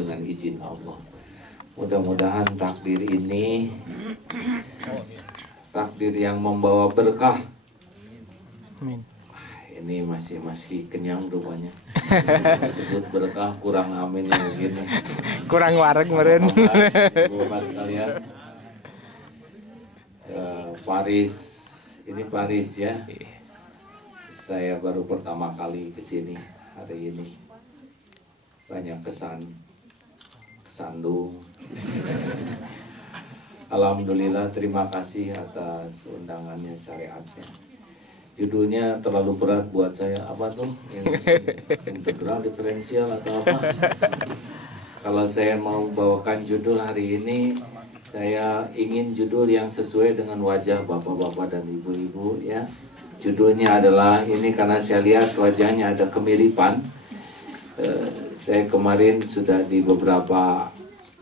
dengan izin Allah. Mudah-mudahan takdir ini takdir yang membawa berkah. Amin. Ini masih kenyang rupanya. Disebut berkah kurang aminnya begini. Kurang wareg meren. Bapak sekalian, Paris, ini Paris ya. Saya baru pertama kali kesini hari ini. Banyak kesandung. Alhamdulillah, terima kasih atas undangannya, syariatnya. Judulnya terlalu berat buat saya. Apa tuh? Integral diferensial atau apa? Kalau saya mau bawakan judul hari ini, saya ingin judul yang sesuai dengan wajah bapak-bapak dan ibu-ibu ya. Judulnya adalah ini karena saya lihat wajahnya ada kemiripan. Saya kemarin sudah di beberapa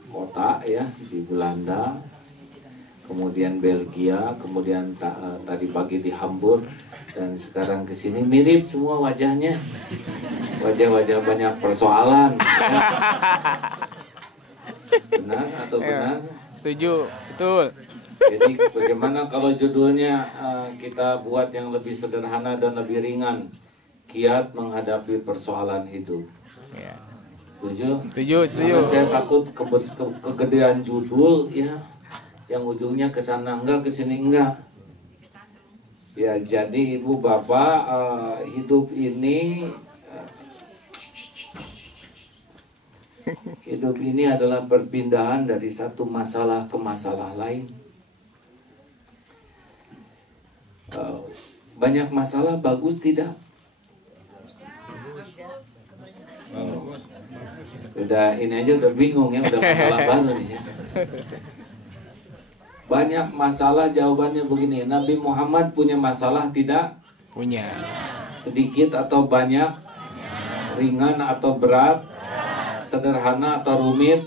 kota ya, di Belanda, kemudian Belgia, kemudian tadi pagi di Hamburg, dan sekarang kesini mirip semua wajahnya. Wajah-wajah banyak persoalan. Benar atau benar? Setuju, betul. Jadi bagaimana kalau judulnya kita buat yang lebih sederhana dan lebih ringan, kiat menghadapi persoalan hidup. Ya. Setuju? Setuju. Karena saya takut kegedean judul ya, yang ujungnya ke sana enggak, ke sini enggak. Ya, jadi ibu bapak, hidup ini adalah perpindahan dari satu masalah ke masalah lain. Banyak masalah bagus tidak? Udah ini aja udah bingung ya, udah masalah baru nih ya. Banyak masalah, jawabannya begini. Nabi Muhammad punya masalah tidak? Punya. Sedikit atau banyak? Ringan atau berat? Sederhana atau rumit?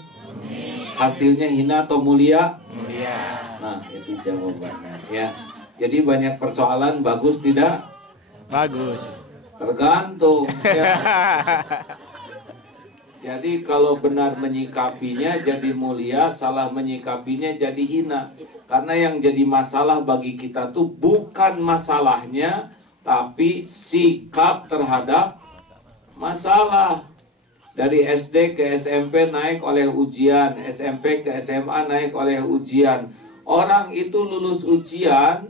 Hasilnya hina atau mulia? Mulia. Nah, itu jawabannya ya. Jadi banyak persoalan bagus tidak? Bagus. Tergantung ya. Jadi kalau benar menyikapinya jadi mulia, salah menyikapinya jadi hina. Karena yang jadi masalah bagi kita tuh bukan masalahnya, tapi sikap terhadap masalah. Dari SD ke SMP naik oleh ujian, SMP ke SMA naik oleh ujian. Orang itu lulus ujian,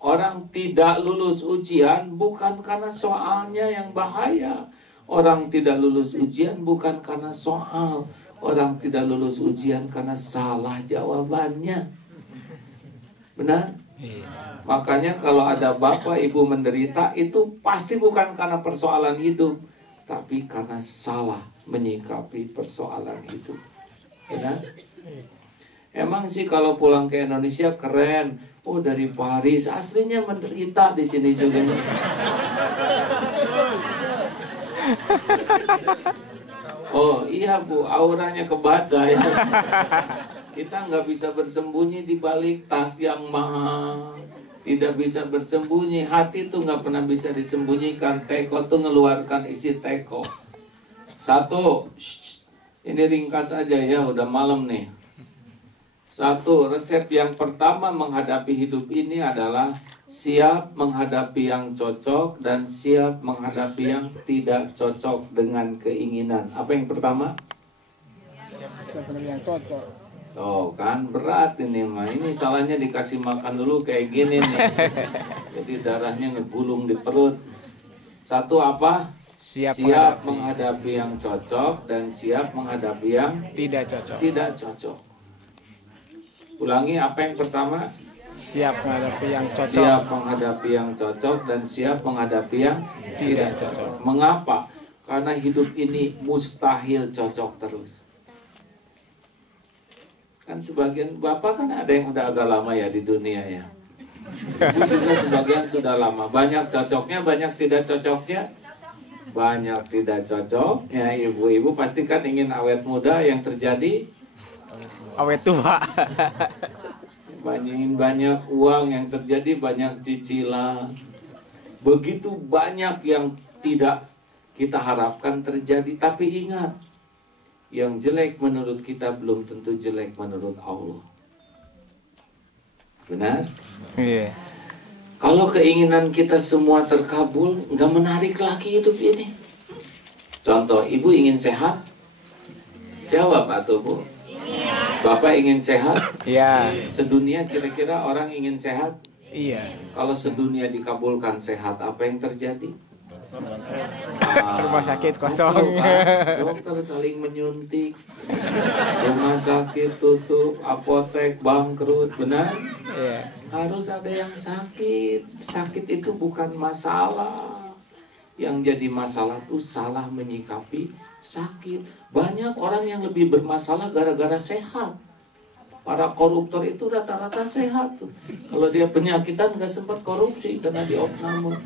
orang tidak lulus ujian bukan karena soalnya yang bahaya. Orang tidak lulus ujian bukan karena soal. Orang tidak lulus ujian karena salah jawabannya. Benar? Iya. Makanya kalau ada bapak ibu menderita itu pasti bukan karena persoalan hidup, tapi karena salah menyikapi persoalan hidup. Benar? Emang sih kalau pulang ke Indonesia keren. Oh, dari Paris, aslinya menderita di sini juga. Oh iya Bu, auranya kebaca ya. Kita nggak bisa bersembunyi di balik tas yang mahal. Tidak bisa bersembunyi. Hati tuh nggak pernah bisa disembunyikan. Teko tuh ngeluarkan isi teko. Satu, ini ringkas aja ya, udah malam nih. Satu, resep yang pertama menghadapi hidup ini adalah siap menghadapi yang cocok dan siap menghadapi yang tidak cocok dengan keinginan. Apa yang pertama? Siap yang cocok. Oh kan berat ini mah. Ini salahnya dikasih makan dulu kayak gini nih. Jadi darahnya ngegulung di perut. Satu apa? Siap menghadapi yang cocok dan siap menghadapi yang tidak cocok. Tidak cocok. Ulangi, apa yang pertama? Siap menghadapi yang cocok. Siap menghadapi yang cocok dan siap menghadapi yang tidak cocok. Mengapa? Karena hidup ini mustahil cocok terus. Kan sebagian bapak kan ada yang udah agak lama ya di dunia ya. Ibu juga sebagian sudah lama. Banyak cocoknya, banyak tidak cocoknya. Banyak tidak cocoknya. Ibu-ibu pasti kan ingin awet muda, yang terjadi awet tua. Banyak uang, yang terjadi banyak cicilan. Begitu banyak yang tidak kita harapkan terjadi. Tapi ingat, Yang jelek menurut kita belum tentu jelek menurut Allah. Benar? Iya. Kalau keinginan kita semua terkabul, nggak menarik lagi hidup ini. Contoh, ibu ingin sehat? Jawab atau bu? Bapak ingin sehat? Iya. Sedunia kira-kira orang ingin sehat? Iya. Kalau sedunia dikabulkan sehat, apa yang terjadi? Rumah sakit kosong. Kacau, kan? Dokter saling menyuntik, rumah sakit tutup, apotek bangkrut, benar? Iya. Harus ada yang sakit. Sakit itu bukan masalah. Yang jadi masalah itu salah menyikapi sakit. Banyak orang yang lebih bermasalah gara-gara sehat. Para koruptor itu rata-rata sehat tuh. Kalau dia penyakitan nggak sempat korupsi karena diopname.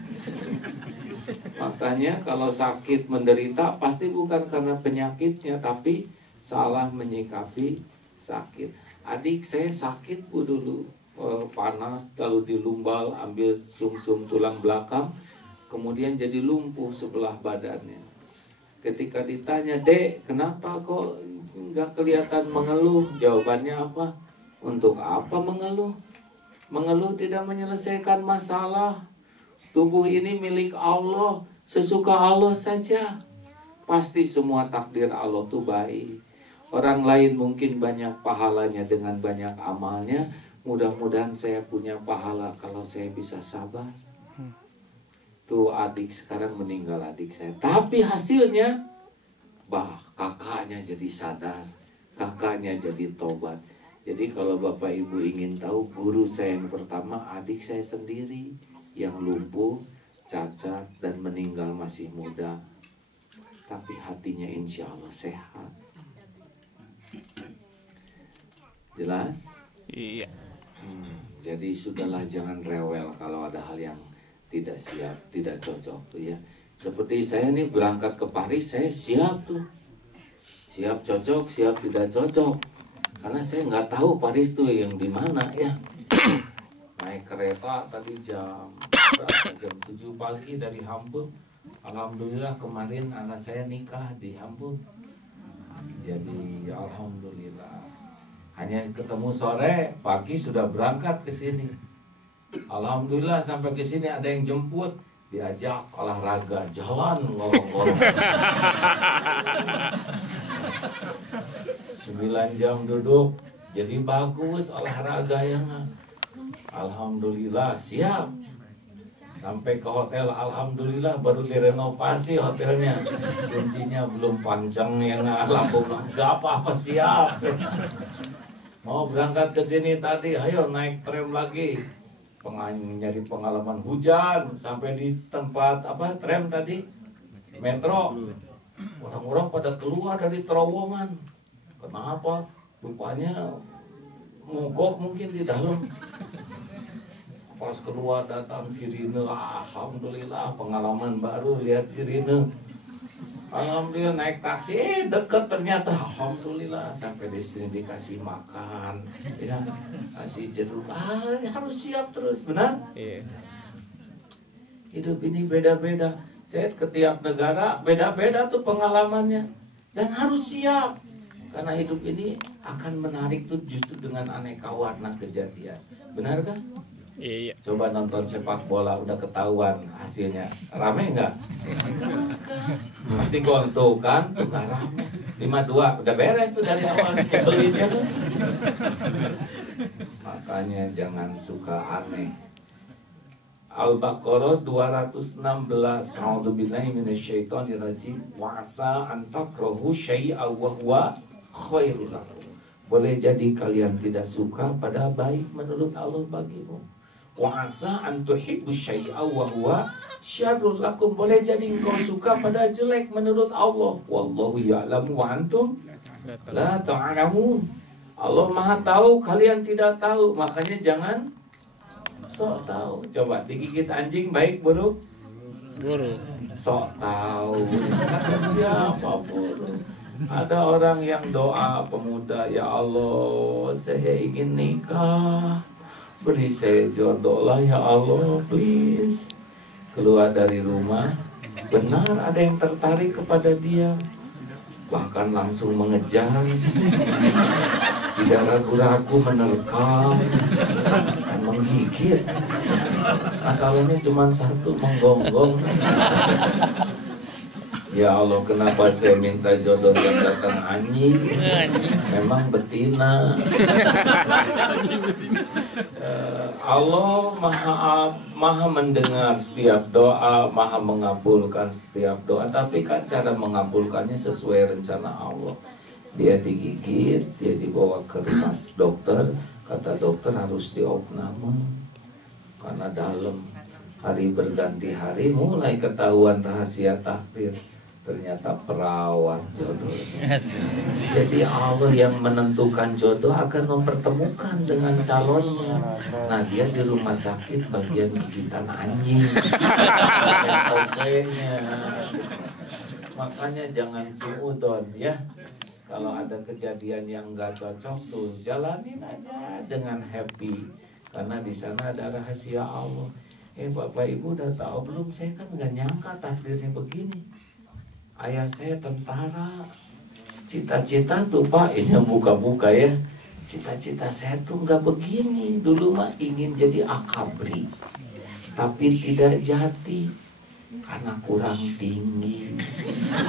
Makanya kalau sakit menderita pasti bukan karena penyakitnya, tapi salah menyikapi sakit. Adik saya sakit bu dulu, panas lalu dilumbal, ambil sumsum tulang belakang, kemudian jadi lumpuh sebelah badannya. Ketika ditanya, "Dek, kenapa kok nggak kelihatan mengeluh?" Jawabannya apa? Untuk apa mengeluh? Mengeluh tidak menyelesaikan masalah. Tubuh ini milik Allah, sesuka Allah saja. Pasti semua takdir Allah itu baik. Orang lain mungkin banyak pahalanya dengan banyak amalnya. Mudah-mudahan saya punya pahala kalau saya bisa sabar. Tuh adik sekarang meninggal adik saya. Tapi hasilnya, kakaknya jadi sadar. Kakaknya jadi tobat. Jadi kalau Bapak Ibu ingin tahu, guru saya yang pertama adik saya sendiri. Yang lumpuh, cacat, dan meninggal masih muda. Tapi hatinya insya Allah sehat. Jelas? Iya. Jadi sudahlah jangan rewel kalau ada hal yang tidak siap, tidak cocok tuh ya. Seperti saya nih berangkat ke Paris, saya siap tuh. Siap cocok, siap tidak cocok. Karena saya nggak tahu Paris tuh yang di mana ya. Naik kereta tadi jam 7 pagi dari Hamburg. Alhamdulillah kemarin anak saya nikah di Hamburg. Jadi alhamdulillah. Hanya ketemu sore, pagi sudah berangkat ke sini. Alhamdulillah sampai ke sini ada yang jemput, diajak olahraga, jalan ngorong-ngorong. 9 jam duduk, jadi bagus olahraga yang. Alhamdulillah siap. Sampai ke hotel, alhamdulillah baru direnovasi hotelnya. Kuncinya belum panjang yang lampu nggak apa-apa siap. Mau berangkat ke sini tadi, ayo naik tram lagi. Nyari pengalaman hujan sampai di tempat tram tadi, metro. Orang-orang pada keluar dari terowongan. Kenapa? Rupanya mogok mungkin di dalam. Pas keluar datang sirine, alhamdulillah pengalaman baru lihat sirine. Alhamdulillah naik taksi, deket ternyata, alhamdulillah sampai di sini dikasih makan, ya kasih jeruk, harus siap terus, benar? Iya. Hidup ini beda-beda, saya ke tiap negara beda-beda tuh pengalamannya, dan harus siap, karena hidup ini akan menarik tuh justru dengan aneka warna kejadian, benar kan? Iya. Coba nonton sepak bola udah ketahuan hasilnya. Rame nggak? Pasti gol tuh kan, tuh nggak rame. 5-2 udah beres tuh dari awal belinya tuh. Makanya jangan suka aneh. Al-Baqarah 216. A'udzubillahi minasyaitonirrajim. Wa asa an takrahu syai'an wa huwa khairul lakum. Boleh jadi kalian tidak suka pada baik menurut Allah bagimu. Wa asa an tuhibbu syai'a wa huwa syarrul lakum. Boleh jadi engkau suka pada jelek menurut Allah. Wallahu ya'lamu wa antum la ta'lamun. Allah Maha tahu, kalian tidak tahu. Makanya jangan sok tahu. Coba digigit anjing baik buruk? Buruk. Sok tahu. Kata siapa buruk? Ada orang yang doa pemuda, ya Allah, saya ingin nikah. Beri saya jodoh lah ya Allah, please. Keluar dari rumah, benar ada yang tertarik kepada dia. bahkan langsung mengejar, tidak ragu-ragu menerkam dan menggigit. Masalahnya cuma satu, menggonggong. Ya Allah, kenapa saya minta jodoh yang datang anjing? Memang betina. Allah maha mendengar setiap doa, maha mengabulkan setiap doa. Tapi kan cara mengabulkannya sesuai rencana Allah. Dia digigit, dia dibawa ke rumah dokter. Kata dokter harus diopname karena dalam. Hari berganti hari mulai ketahuan rahasia takdir. Ternyata perawat jodohnya. Jadi Allah yang menentukan jodoh akan mempertemukan dengan calonnya. Nah, dia di rumah sakit bagian gigitan anjing. SOP-nya. Makanya jangan suudon ya. Kalau ada kejadian yang nggak cocok tuh jalanin aja dengan happy. Karena di sana ada rahasia Allah. Bapak Ibu udah tahu belum? Saya kan nggak nyangka takdirnya begini. Ayah saya tentara. Cita-cita tuh Pak, ini yang buka-buka ya. Cita-cita saya tuh nggak begini. Dulu mah ingin jadi akabri, tapi tidak jadi karena kurang tinggi.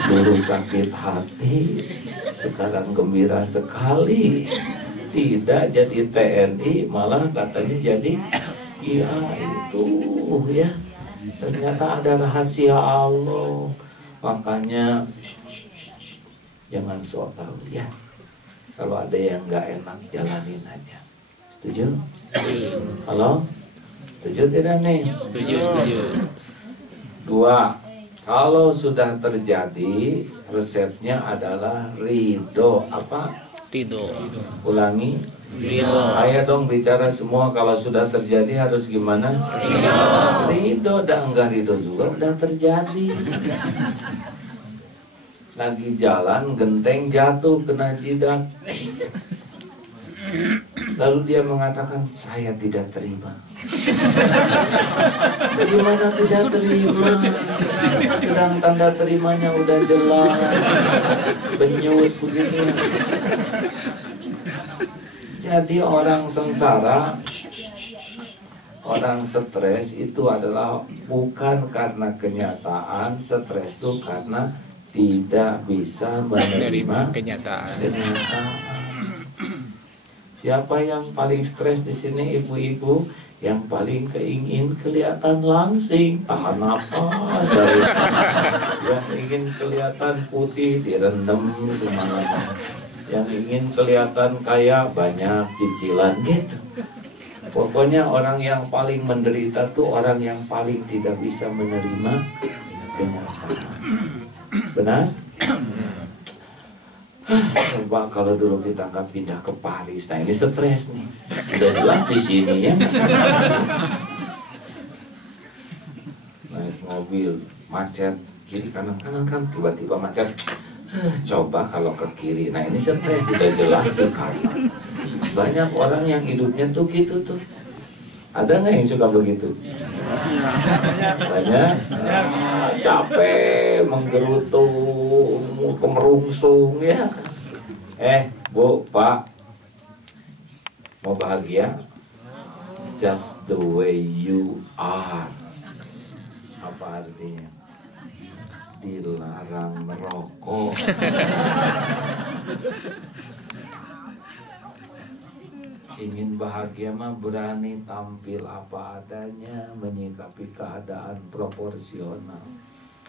Dulu sakit hati, sekarang gembira sekali. Tidak jadi TNI, malah katanya jadi ya itu ya. Ternyata ada rahasia Allah. Makanya jangan sok tahu ya. Kalau ada yang nggak enak jalanin aja. Setuju? Halo? Setuju tidak nih? Setuju. 2. Kalau sudah terjadi, resepnya ridho. Ridho apa? Ridho. Ulangi. Ridho. Ayo dong bicara semua. Kalau sudah terjadi harus gimana? Ridho. Dan enggak ridho juga udah terjadi. Lagi jalan, genteng jatuh kena jidat. Lalu dia mengatakan, saya tidak terima. Gimana tidak terima? Sedang tanda terimanya udah jelas. Benyut begitu. Jadi orang sengsara, orang stres itu adalah bukan karena kenyataan. Stres itu karena tidak bisa menerima kenyataan. Siapa yang paling stres di sini, ibu-ibu? Yang paling keingin kelihatan langsing, tahan napas dari yang ingin kelihatan putih direndam semangat, yang ingin kelihatan kaya banyak cicilan gitu. Pokoknya orang yang paling menderita tuh orang yang paling tidak bisa menerima kenyataan. Benar? Coba kalau dulu kita nggak pindah ke Paris, nah ini stres nih. Udah jelas di sini ya. Naik mobil macet kiri kanan kan tiba-tiba macet. Coba kalau ke kiri, nah ini stres udah jelas di kanan. Banyak orang yang hidupnya tuh gitu tuh. Ada nggak yang suka begitu? Banyak. Capek, menggerutu, kemerungsung ya. Bu, Pak, mau bahagia? Just the way you are. Apa artinya? Dilarang merokok. Ingin bahagia mah berani tampil apa adanya, menyikapi keadaan proporsional.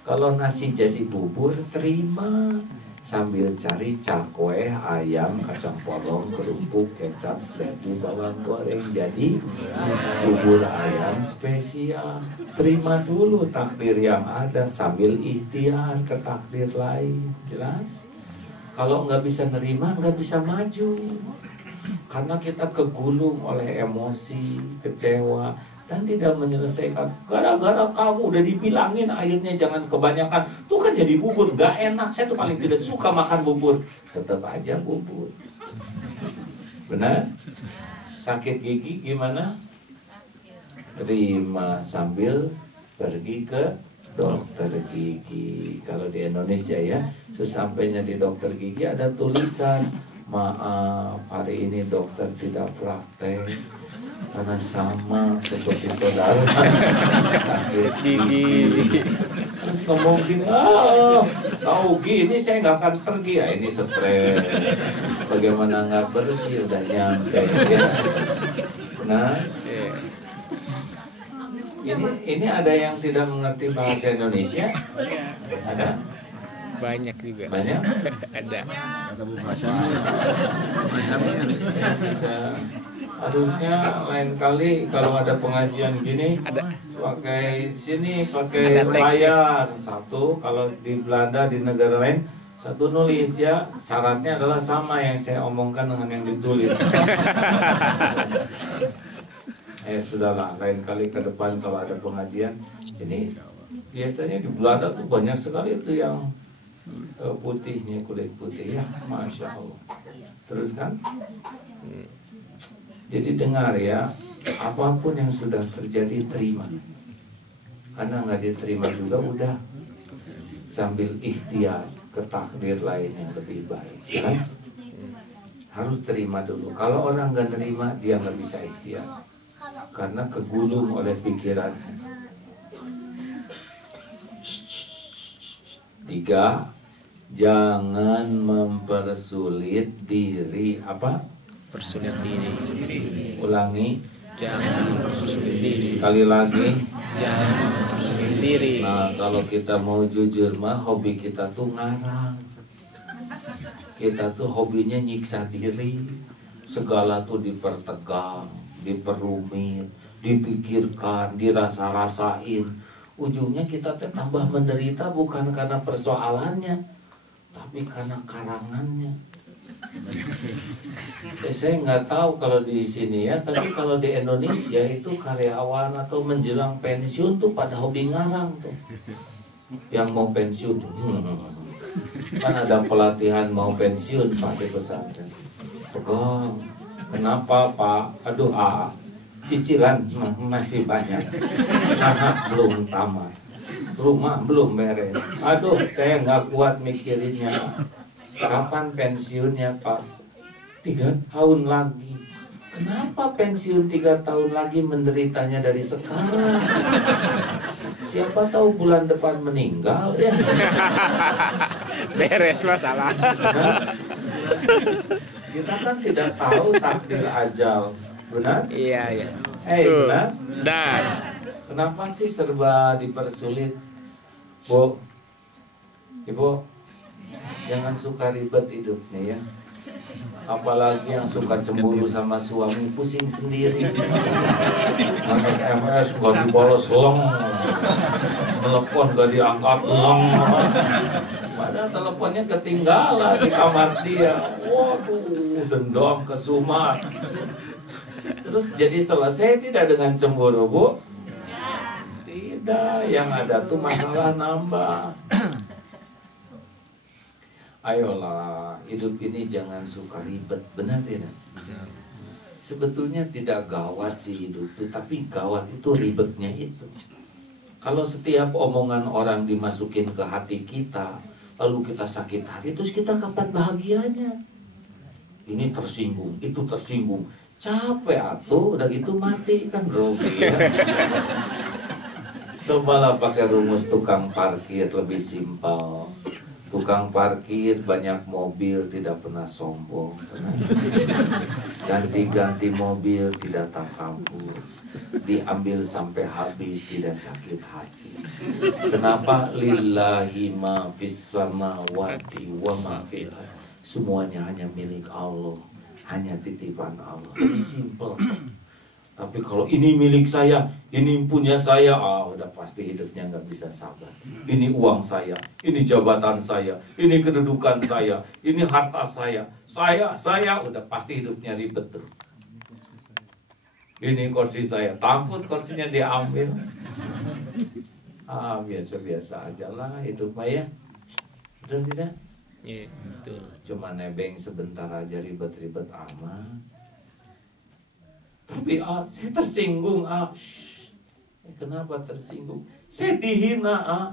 Kalau nasi jadi bubur, terima. Sambil cari cakwe, ayam, kacang polong, kerupuk, kecap, seledri, bawang goreng. Jadi bubur ayam spesial. Terima dulu takdir yang ada sambil ikhtiar ke takdir lain. Jelas? Kalau nggak bisa nerima, nggak bisa maju. Karena kita kegulung oleh emosi, kecewa, dan tidak menyelesaikan. Gara-gara kamu udah dibilangin airnya jangan kebanyakan, tuh kan jadi bubur, gak enak. Saya tuh paling tidak suka makan bubur. Tetap aja bubur. Benar? Sakit gigi gimana? Terima sambil pergi ke dokter gigi. Kalau di Indonesia ya, sesampainya di dokter gigi ada tulisan, maaf hari ini dokter tidak praktek karena sama seperti saudara sakit gigi. Terus ngomong gini, tahu gini saya nggak akan pergi. Ya ini stres. Bagaimana nggak pergi, udah nyampe ya. Nah, ini ada yang tidak mengerti bahasa Indonesia? Ada? Banyak juga. Banyak? Ada. Saya bisa. Harusnya lain kali kalau ada pengajian gini pakai sini pakai layar satu. Kalau di Belanda di negara lain satu nulis ya, syaratnya adalah sama yang saya omongkan dengan yang ditulis. Sudahlah, lain kali ke depan kalau ada pengajian ini biasanya di Belanda tuh banyak sekali itu yang putihnya, kulit putih ya, Masya Allah. Terus kan? Jadi dengar ya, apapun yang sudah terjadi terima. Karena nggak diterima juga udah sambil ikhtiar ke takdir lain yang lebih baik. Jelas? Harus terima dulu. Kalau orang nggak nerima, dia nggak bisa ikhtiar. Karena kegulung oleh pikiran. 3. Jangan mempersulit diri. Apa? Persulit diri. Ulangi. Jangan mempersulit diri. Sekali lagi. Jangan mempersulit diri. Nah, kalau kita mau jujur mah hobi kita tuh ngarang. Kita tuh hobinya nyiksa diri. Segala tuh dipertegang, diperumit, dipikirkan, dirasa-rasain. Ujungnya kita tuh tambah menderita bukan karena persoalannya, tapi karena karangannya. Saya nggak tahu kalau di sini ya, tapi kalau di Indonesia itu karyawan atau menjelang pensiun tuh pada hobi ngarang tuh. Yang mau pensiun tuh, kan ada pelatihan mau pensiun Pak di pesantren. Pegang, kenapa Pak? Aduh cicilan masih banyak, anak belum tamat, rumah belum beres. Aduh saya nggak kuat mikirinnya. Kapan pensiunnya Pak? 3 tahun lagi. Kenapa pensiun 3 tahun lagi menderitanya dari sekarang? Siapa tahu bulan depan meninggal ya. Beres masalah. Kita kan tidak tahu takdir ajal, benar? Iya. Benar? Dan Kenapa sih serba dipersulit, Bu? Ibu, jangan suka ribet hidupnya ya. Apalagi yang suka cemburu sama suami, pusing sendiri. SMS gak dibalas long, telepon gak diangkat long. Padahal teleponnya ketinggalan di kamar dia. Waduh, dendam kesumat. Terus jadi selesai tidak dengan cemburu, Bu? Tidak, yang ada tuh masalah nambah. Ayolah, hidup ini jangan suka ribet, benar tidak? Sebetulnya tidak gawat sih hidup itu, tapi gawat itu ribetnya itu. Kalau setiap omongan orang dimasukin ke hati kita, lalu kita sakit hati, terus kita kapan bahagianya? Ini tersinggung, itu tersinggung, capek atuh, udah gitu mati kan grogi ya. Cobalah pakai rumus tukang parkir, lebih simpel. Tukang parkir banyak mobil, tidak pernah sombong. Ganti-ganti mobil, tidak takabur. Diambil sampai habis, tidak sakit hati. Kenapa? Lillahi ma fis samawati wa ma fil ardh. Semuanya hanya milik Allah, hanya titipan Allah. Lebih simpel. Tapi kalau ini milik saya, ini punya saya, udah pasti hidupnya nggak bisa sabar. Ini uang saya, ini jabatan saya, ini kedudukan saya, ini harta saya, udah pasti hidupnya ribet tuh. Ini kursi saya, takut kursinya diambil. Biasa-biasa aja lah hidup ya. Betul tidak? iya, betul. Cuma nebeng sebentar aja ribet-ribet amat. Tapi saya tersinggung. Kenapa tersinggung? Saya dihina.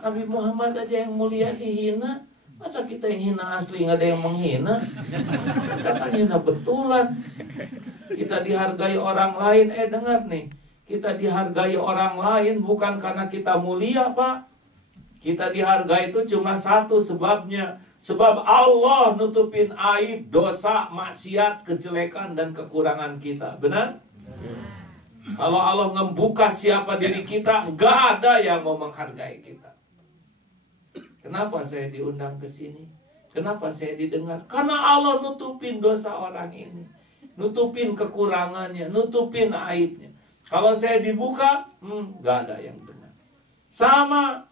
Nabi Muhammad aja yang mulia dihina. Masa kita yang hina asli nggak ada yang menghina? Kita kan hina betulan. Kita dihargai orang lain. Dengar nih, kita dihargai orang lain bukan karena kita mulia, Pak. Kita dihargai itu cuma satu sebabnya. Sebab Allah nutupin aib, dosa, maksiat, kejelekan, dan kekurangan kita. Benar? Kalau Allah ngebuka siapa diri kita, nggak ada yang mau menghargai kita. Kenapa saya diundang ke sini? Kenapa saya didengar? Karena Allah nutupin dosa orang ini. Nutupin kekurangannya, nutupin aibnya. Kalau saya dibuka, nggak ada yang dengar. Sama.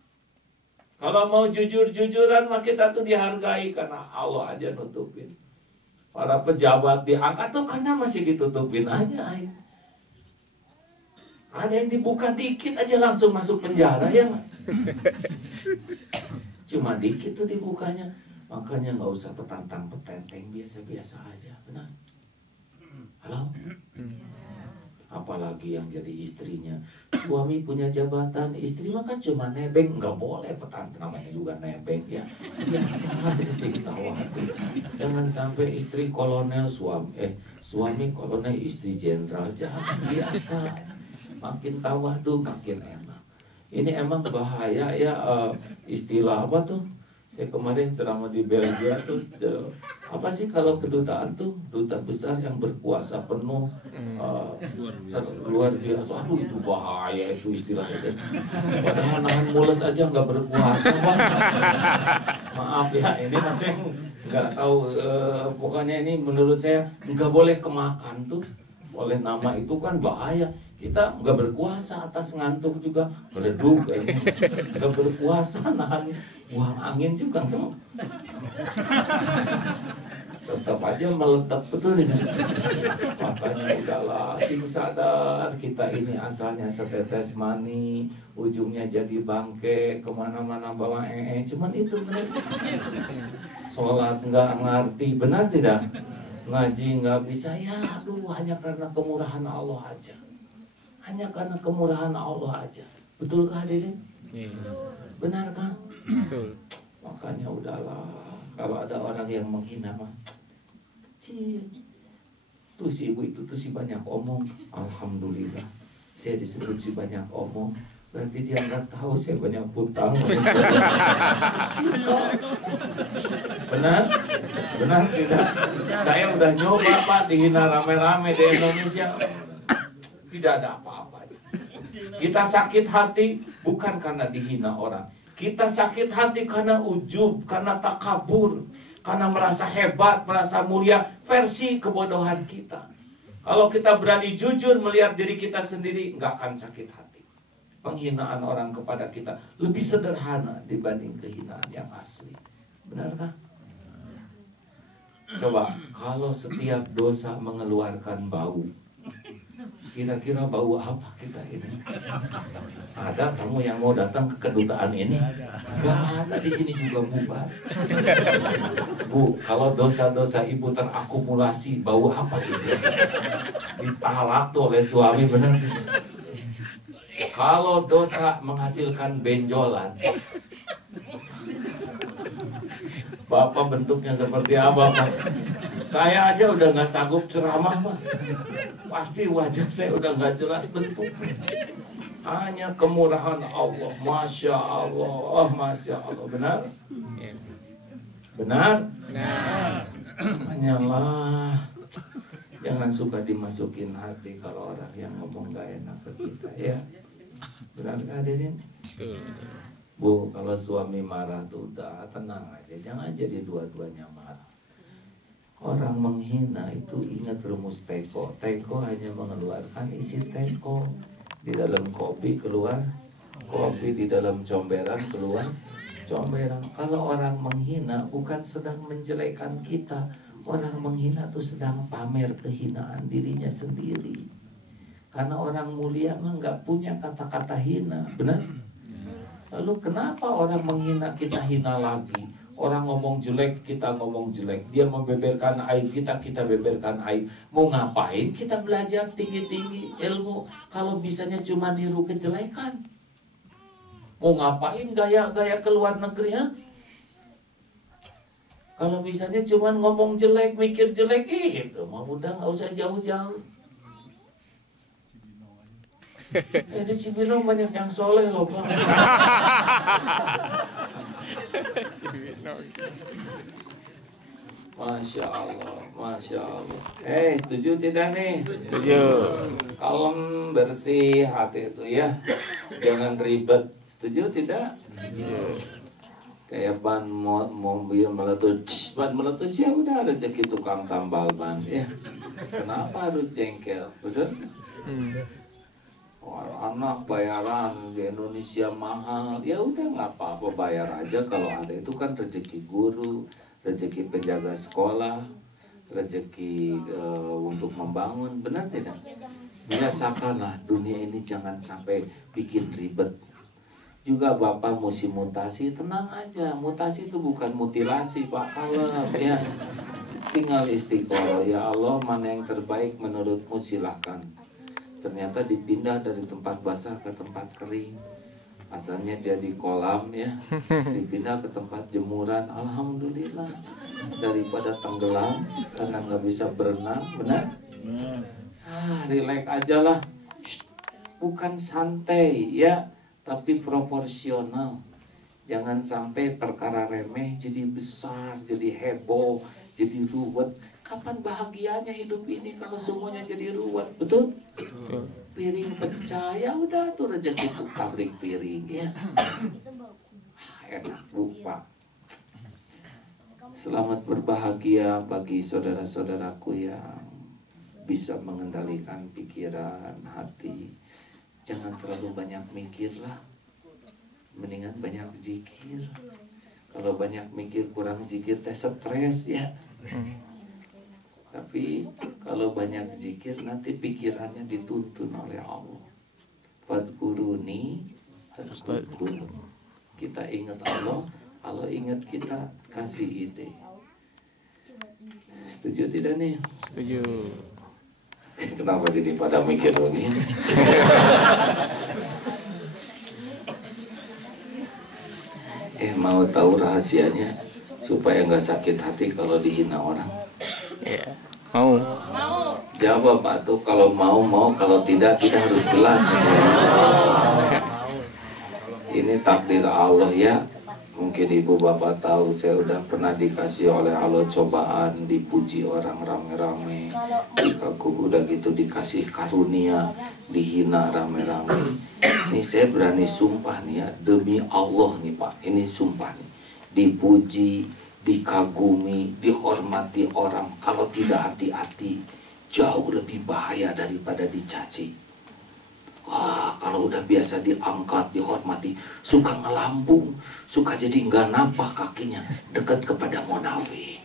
Kalau mau jujur-jujuran, mah kita tuh dihargai karena Allah aja nutupin. Para pejabat diangkat tuh karena masih ditutupin aja aib. Ada yang dibuka dikit aja langsung masuk penjara ya nggak? Cuma dikit tuh dibukanya. Makanya nggak usah petantang-petenteng, biasa-biasa aja, benar? Halo? Apalagi yang jadi istrinya. Suami punya jabatan, istri mah kan cuma nebeng. Nggak boleh petantang, namanya juga nebeng ya. Biasa aja sih ketawa. Jangan sampai istri kolonel, suami kolonel, istri jenderal. Jangan, biasa. Makin tawadu makin enak. Ini emang bahaya ya, istilah apa tuh? Saya kemarin ceramah di Belgia tuh, apa sih kalau kedutaan tuh, duta besar yang berkuasa penuh, luar biasa. Aduh itu bahaya itu istilahnya. Padahal nahan mules aja nggak berkuasa. Maaf ya, ini masih nggak tahu. Pokoknya ini menurut saya nggak boleh kemakan tuh oleh nama itu kan bahaya. Kita nggak berkuasa atas ngantuk juga meleduk, nggak berkuasa nahan buang angin juga, tetap aja meledak betul ya. Makanya udahlah, sing sadar kita ini asalnya setetes mani, ujungnya jadi bangke, kemana-mana bawa cuman itu benar. Sholat nggak ngerti, benar tidak? Ngaji nggak bisa, ya aduh, hanya karena kemurahan Allah aja. Hanya karena kemurahan Allah aja. Betulkah hadirin? Benarkah? Betul. Makanya udahlah, kalau ada orang yang menghina mah kecil. Tuh si ibu itu tuh si banyak omong. Alhamdulillah, saya disebut si banyak omong. Berarti dia nggak tahu saya banyak hutang. Benar? Benar tidak? Saya udah nyoba Pak, dihina rame-rame di Indonesia. Tidak ada apa-apa. Kita sakit hati bukan karena dihina orang. Kita sakit hati karena ujub, karena takabur, karena merasa hebat, merasa mulia, versi kebodohan kita. Kalau kita berani jujur melihat diri kita sendiri, nggak akan sakit hati. Penghinaan orang kepada kita lebih sederhana dibanding kehinaan yang asli. Benarkah? Coba, kalau setiap dosa mengeluarkan bau, kira-kira bau apa kita ini? Ada kamu yang mau datang ke kedutaan ini? Gak ada, di sini juga bubar. Bu, kalau dosa-dosa ibu terakumulasi, bau apa itu? Ditalak tuh oleh suami, benar? Kalau dosa menghasilkan benjolan, Bapak bentuknya seperti apa, Pak? Saya aja udah nggak sanggup ceramah, Pak. Pasti wajah saya udah nggak jelas bentuknya. Hanya kemurahan Allah. Masya Allah, Masya Allah. Benar? Benar? Benar. Hanyalah jangan suka dimasukin hati kalau orang yang ngomong nggak enak ke kita, ya. Benar hadirin? Betul. Bu, kalau suami marah tuh udah tenang aja, jangan jadi dua-duanya marah. Orang menghina itu ingat rumus teko. Teko hanya mengeluarkan isi teko. Di dalam kopi keluar kopi, di dalam comberan keluar comberan. Kalau orang menghina bukan sedang menjelekkan kita. Orang menghina tuh sedang pamer kehinaan dirinya sendiri. Karena orang mulia mah nggak punya kata-kata hina, benar? Lalu kenapa orang menghina kita hina lagi? Orang ngomong jelek, kita ngomong jelek. Dia membeberkan aib kita, kita beberkan aib. Mau ngapain kita belajar tinggi-tinggi ilmu kalau bisanya cuma niru kejelekan? Mau ngapain gaya-gaya ke luar negeri, ya? Kalau bisanya cuma ngomong jelek, mikir jelek, itu mah udah nggak usah jauh-jauh. Di Cibinong banyak yang soleh loh, Pak. Masya Allah, Masya Allah. Setuju tidak nih? Setuju. Kalem, bersih hati itu ya. Jangan ribet. Setuju tidak? Setuju. Kayak ban mobil meletus, ban meletus ya udah rezeki tukang tambal ban ya. Kenapa harus jengkel? Betul? Anak bayaran di Indonesia mahal, ya udah nggak apa-apa, bayar aja. Kalau ada itu kan rezeki guru, rezeki penjaga sekolah, rezeki untuk membangun, benar tidak? Biasakanlah dunia ini jangan sampai bikin ribet. Juga Bapak mesti mutasi, tenang aja, mutasi itu bukan mutilasi Pak, kalem ya. Tinggal istiqoroh, ya Allah mana yang terbaik menurutmu silahkan. Ternyata dipindah dari tempat basah ke tempat kering. Asalnya dia di kolam ya, dipindah ke tempat jemuran. Alhamdulillah, daripada tenggelam karena nggak bisa berenang, benar? Relax aja lah. Bukan santai ya, tapi proporsional. Jangan sampai perkara remeh jadi besar, jadi heboh, jadi ruwet. Kapan bahagianya hidup ini kalau semuanya jadi ruwet, betul? Betul. Piring pecah, ya udah tuh rezeki tukang piring ya. Enak Bu Pak. Selamat berbahagia bagi saudara-saudaraku yang bisa mengendalikan pikiran, hati. Jangan terlalu banyak mikir lah. Mendingan banyak zikir. Kalau banyak mikir kurang zikir teh stres ya. Tapi kalau banyak zikir nanti pikirannya dituntun oleh Allah. Fadkuruni azkurkum. Kita ingat Allah, Allah ingat kita, kasih ide. Setuju tidak nih? Setuju. Kenapa jadi pada mikir begini? Mau tahu rahasianya supaya nggak sakit hati kalau dihina orang? Ya. Mau. Jawab Pak tuh, kalau mau, kalau tidak harus jelas. Ini takdir Allah ya. Mungkin ibu bapak tahu saya udah pernah dikasih oleh Allah cobaan, dipuji orang rame-rame, dikagum, udah gitu dikasih karunia, dihina rame-rame. Ini saya berani sumpah nih ya, demi Allah nih Pak, ini sumpah nih, dipuji, dikagumi, dihormati orang, kalau tidak hati-hati jauh lebih bahaya daripada dicaci. Wah, kalau udah biasa diangkat, dihormati, suka ngelambung, suka jadi nggak napak kakinya, dekat kepada munafik.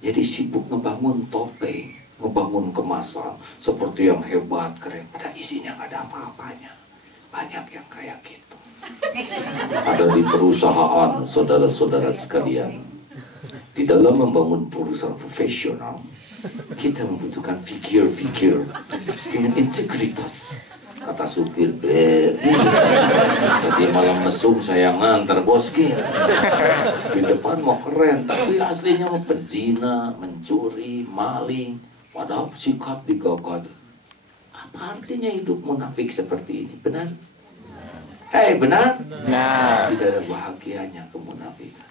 Jadi sibuk ngebangun topeng, ngebangun kemasan seperti yang hebat, keren, pada isinya nggak ada apa-apanya. Banyak yang kayak gitu. Ada di perusahaan, saudara-saudara sekalian. Di dalam membangun perusahaan profesional, kita membutuhkan fikir-fikir dengan integritas. Kata supir, tadi malam mesum saya ngantar bos gitu. Di depan mau keren, tapi aslinya mau pezina, mencuri, maling. Padahal sikap digagad. Apa artinya hidup munafik seperti ini? Benar? Benar? Nah. Tidak ada bahagianya kemunafikan.